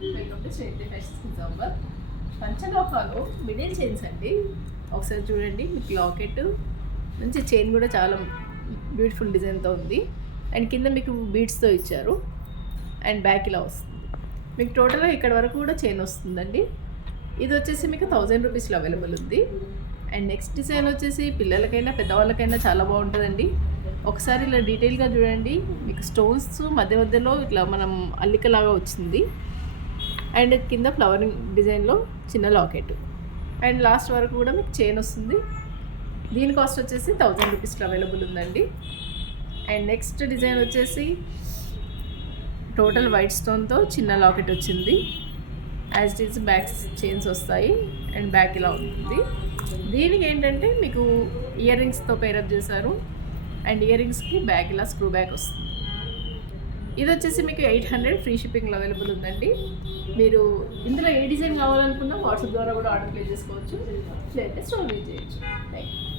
Welcome to Chaitra fashions Nizamabad. పంచలోహాలు middle chains అండి. ఒకసారి చూడండి, మీకు లాకెట్ మంచి చైన్ కూడా చాలా బ్యూటిఫుల్ డిజైన్తో ఉంది. అండ్ కింద మీకు బీడ్స్తో ఇచ్చారు. అండ్ బ్యాక్ ఇలా వస్తుంది. మీకు టోటల్గా ఇక్కడ వరకు కూడా చైన్ వస్తుందండి. ఇది వచ్చేసి మీకు 1000 రూపీస్లో అవైలబుల్ ఉంది. అండ్ నెక్స్ట్ డిజైన్ వచ్చేసి పిల్లలకైనా పెద్దవాళ్ళకైనా చాలా బాగుంటుందండి. ఒకసారి ఇలా డీటెయిల్గా చూడండి. మీకు స్టోన్స్ మధ్య మధ్యలో ఇట్లా మనం అల్లికలాగా వచ్చింది. అండ్ కింద ఫ్లవరింగ్ డిజైన్లో చిన్న లాకెట్. అండ్ లాస్ట్ వరకు కూడా మీకు చైన్ వస్తుంది. దీని కాస్ట్ వచ్చేసి 1000 రూపీస్లో అవైలబుల్ ఉందండి. అండ్ నెక్స్ట్ డిజైన్ వచ్చేసి టోటల్ వైట్ స్టోన్తో చిన్న లాకెట్ వచ్చింది. As it is back chains వస్తాయి. అండ్ బ్యాక్ ఇలా ఉంటుంది. దీనికి ఏంటంటే మీకు ఇయర్ రింగ్స్తో పేరప్ చేశారు. అండ్ ఇయర్ రింగ్స్కి బ్యాక్ ఇలా స్క్రూ బ్యాక్ వస్తుంది. ఇది వచ్చేసి మీకు 800 ఫ్రీ షిప్పింగ్లో అవైలబుల్ ఉందండి. మీరు ఇందులో ఏ డిజైన్ కావాలనుకున్నా వాట్సాప్ ద్వారా కూడా ఆర్డర్ ప్లేస్ చేసుకోవచ్చు. లేదంటే స్టోర్ చేయొచ్చు. Thank you.